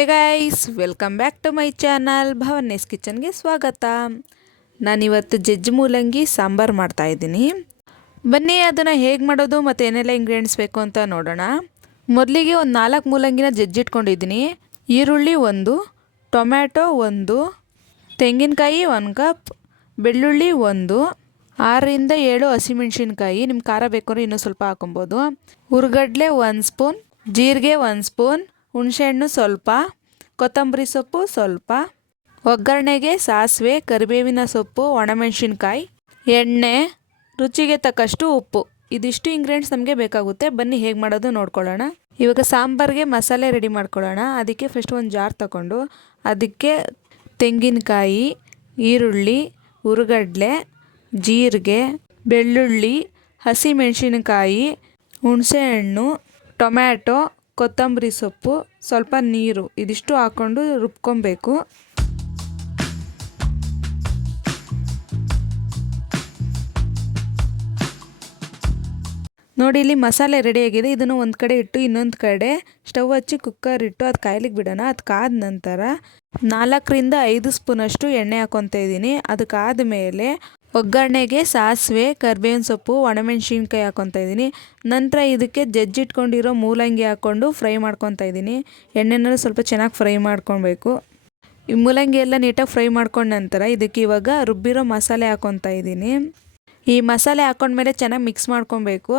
Hey guys, welcome back to my channel ಭವನ್ನೇಸ್ ಕಿಚನ್ಗೆ ಸ್ವಾಗತ. ನಾನಿವತ್ತು ಜಜ್ಜಿ ಮೂಲಂಗಿ ಸಾಂಬಾರು ಮಾಡ್ತಾಯಿದ್ದೀನಿ. ಬನ್ನಿ ಅದನ್ನು ಹೇಗೆ ಮಾಡೋದು ಮತ್ತು ಏನೆಲ್ಲ ಇಂಗ್ರೀಡಿಯೆಂಟ್ಸ್ ಬೇಕು ಅಂತ ನೋಡೋಣ. ಮೊದಲಿಗೆ ಒಂದು 4 ಮೂಲಂಗಿನ ಜಜ್ಜಿಟ್ಕೊಂಡಿದ್ದೀನಿ. ಈರುಳ್ಳಿ 1, ಟೊಮ್ಯಾಟೊ 1, ತೆಂಗಿನಕಾಯಿ 1 ಕಪ್, ಬೆಳ್ಳುಳ್ಳಿ 1, 6ರಿಂದ 7 ಹಸಿಮೆಣ್ಸಿನ್ಕಾಯಿ, ನಿಮ್ಮ ಖಾರ ಬೇಕಾದ್ರೆ ಇನ್ನೂ ಸ್ವಲ್ಪ ಹಾಕೊಬೋದು, ಹುರ್ಗಡ್ಲೆ 1 ಸ್ಪೂನ್, ಜೀರಿಗೆ 1 ಸ್ಪೂನ್, ಹುಣಸೆಹಣ್ಣು ಸ್ವಲ್ಪ, ಕೊತ್ತಂಬರಿ ಸೊಪ್ಪು ಸ್ವಲ್ಪ, ಒಗ್ಗರಣೆಗೆ ಸಾಸಿವೆ, ಕರಿಬೇವಿನ ಸೊಪ್ಪು, ಒಣಮೆಣಸಿನ್ಕಾಯಿ, ಎಣ್ಣೆ, ರುಚಿಗೆ ತಕ್ಕಷ್ಟು ಉಪ್ಪು. ಇದಿಷ್ಟು ಇಂಗ್ರೀಡಿಯೆಂಟ್ಸ್ ನಮಗೆ ಬೇಕಾಗುತ್ತೆ. ಬನ್ನಿ ಹೇಗೆ ಮಾಡೋದು ನೋಡ್ಕೊಳ್ಳೋಣ. ಇವಾಗ ಸಾಂಬಾರಿಗೆ ಮಸಾಲೆ ರೆಡಿ ಮಾಡ್ಕೊಳ್ಳೋಣ. ಅದಕ್ಕೆ ಫಸ್ಟ್ ಒಂದು ಜಾರ್ ತಗೊಂಡು ಅದಕ್ಕೆ ತೆಂಗಿನಕಾಯಿ, ಈರುಳ್ಳಿ, ಹುರ್ಗಡ್ಲೆ, ಜೀರಿಗೆ, ಬೆಳ್ಳುಳ್ಳಿ, ಹಸಿಮೆಣಸಿನಕಾಯಿ, ಹುಣಸೆಹಣ್ಣು, ಟೊಮ್ಯಾಟೊ, ಕೊತ್ತಂಬರಿ ಸೊಪ್ಪು, ಸ್ವಲ್ಪ ನೀರು, ಇದಿಷ್ಟು ಹಾಕ್ಕೊಂಡು ರುಬ್ಕೊಬೇಕು. ನೋಡಿ, ಇಲ್ಲಿ ಮಸಾಲೆ ರೆಡಿಯಾಗಿದೆ. ಇದನ್ನು ಒಂದು ಕಡೆ ಇಟ್ಟು ಇನ್ನೊಂದು ಕಡೆ ಸ್ಟವ್ ಹಚ್ಚಿ ಕುಕ್ಕರ್ ಇಟ್ಟು ಅದು ಕಾಯ್ಲಿಕ್ಕೆ ಬಿಡೋಣ. ಅದು ಕಾದ ನಂತರ 4ರಿಂದ 5 ಸ್ಪೂನಷ್ಟು ಎಣ್ಣೆ ಹಾಕ್ಕೊತಾ ಇದ್ದೀನಿ. ಅದಕ್ಕಾದ ಮೇಲೆ ಒಗ್ಗರಣೆಗೆ ಸಾಸಿವೆ, ಕರಿಬೇವಿನ ಸೊಪ್ಪು, ಒಣಮೆಣ್ಸಿನ್ಕಾಯಿ ಹಾಕ್ಕೊತಾ ಇದ್ದೀನಿ. ನಂತರ ಇದಕ್ಕೆ ಜಜ್ಜಿಟ್ಕೊಂಡಿರೋ ಮೂಲಂಗಿ ಹಾಕ್ಕೊಂಡು ಫ್ರೈ ಮಾಡ್ಕೊತಾ ಇದ್ದೀನಿ. ಎಣ್ಣೆನಲ್ಲಿ ಸ್ವಲ್ಪ ಚೆನ್ನಾಗಿ ಫ್ರೈ ಮಾಡ್ಕೊಬೇಕು. ಈ ಮೂಲಂಗಿ ಎಲ್ಲ ನೀಟಾಗಿ ಫ್ರೈ ಮಾಡ್ಕೊಂಡ ನಂತರ ಇದಕ್ಕೆ ಇವಾಗ ರುಬ್ಬಿರೋ ಮಸಾಲೆ ಹಾಕ್ಕೊತಾ ಇದ್ದೀನಿ. ಈ ಮಸಾಲೆ ಹಾಕ್ಕೊಂಡ್ಮೇಲೆ ಚೆನ್ನಾಗಿ ಮಿಕ್ಸ್ ಮಾಡ್ಕೊಬೇಕು.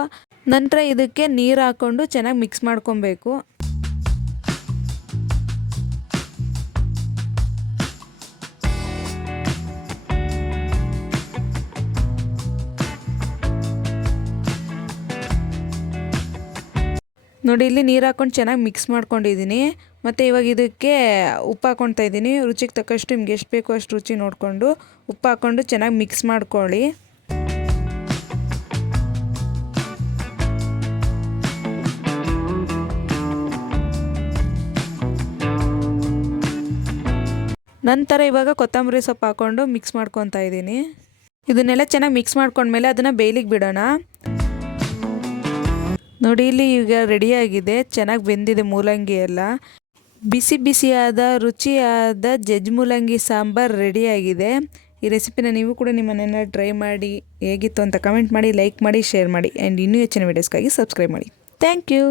ನಂತರ ಇದಕ್ಕೆ ನೀರು ಹಾಕ್ಕೊಂಡು ಚೆನ್ನಾಗಿ ಮಿಕ್ಸ್ ಮಾಡ್ಕೊಬೇಕು. ನೋಡಿ, ಇಲ್ಲಿ ನೀರು ಹಾಕ್ಕೊಂಡು ಚೆನ್ನಾಗಿ ಮಿಕ್ಸ್ ಮಾಡ್ಕೊಂಡಿದ್ದೀನಿ. ಮತ್ತು ಇವಾಗ ಇದಕ್ಕೆ ಉಪ್ಪು ಹಾಕ್ಕೊತಾ ಇದ್ದೀನಿ. ರುಚಿಗೆ ತಕ್ಕಷ್ಟು ನಿಮ್ಗೆ ಎಷ್ಟು ಬೇಕೋ ಅಷ್ಟು ರುಚಿ ನೋಡಿಕೊಂಡು ಉಪ್ಪು ಹಾಕ್ಕೊಂಡು ಚೆನ್ನಾಗಿ ಮಿಕ್ಸ್ ಮಾಡ್ಕೊಳ್ಳಿ. ನಂತರ ಇವಾಗ ಕೊತ್ತಂಬರಿ ಸೊಪ್ಪು ಹಾಕ್ಕೊಂಡು ಮಿಕ್ಸ್ ಮಾಡ್ಕೊತಾ ಇದ್ದೀನಿ. ಇದನ್ನೆಲ್ಲ ಚೆನ್ನಾಗಿ ಮಿಕ್ಸ್ ಮಾಡ್ಕೊಂಡ್ಮೇಲೆ ಅದನ್ನು ಬೇಯಲಿಕ್ಕೆ ಬಿಡೋಣ. ನೋಡಿ, ಇಲ್ಲಿ ಈಗ ರೆಡಿಯಾಗಿದೆ. ಚೆನ್ನಾಗಿ ಬೆಂದಿದೆ ಮೂಲಂಗಿ ಎಲ್ಲ. ಬಿಸಿ ಬಿಸಿಯಾದ ರುಚಿಯಾದ ಜಜ್ಜಿ ಮೂಲಂಗಿ ಸಾಂಬಾರು ರೆಡಿಯಾಗಿದೆ. ಈ ರೆಸಿಪಿನ ನೀವು ಕೂಡ ನಿಮ್ಮ ಮನೆಯಲ್ಲಿ ಟ್ರೈ ಮಾಡಿ ಹೇಗಿತ್ತು ಅಂತ ಕಮೆಂಟ್ ಮಾಡಿ, ಲೈಕ್ ಮಾಡಿ, ಶೇರ್ ಮಾಡಿ. ಆ್ಯಂಡ್ ಇನ್ನೂ ಹೆಚ್ಚಿನ ವೀಡಿಯೋಸ್ಗಾಗಿ ಸಬ್ಸ್ಕ್ರೈಬ್ ಮಾಡಿ. Thank you.